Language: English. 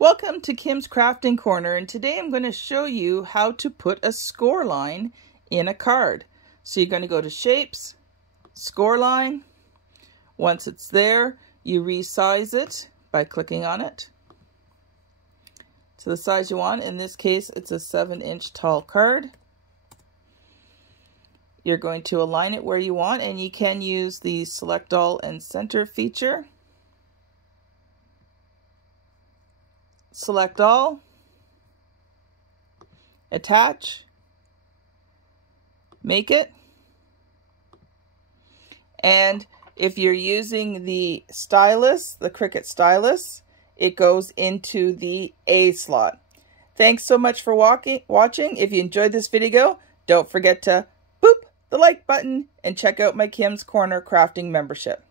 Welcome to Kim's Crafting Corner, and today I'm going to show you how to put a score line in a card. So you're going to go to Shapes, Score Line. Once it's there, you resize it by clicking on it to the size you want. In this case, it's a 7-inch tall card. You're going to align it where you want, and you can use the Select All and Center feature. Select all, attach, make it, and if you're using the stylus, the Cricut stylus, it goes into the A slot. Thanks so much for watching. If you enjoyed this video, don't forget to boop the like button and check out my Kim's Corner crafting membership.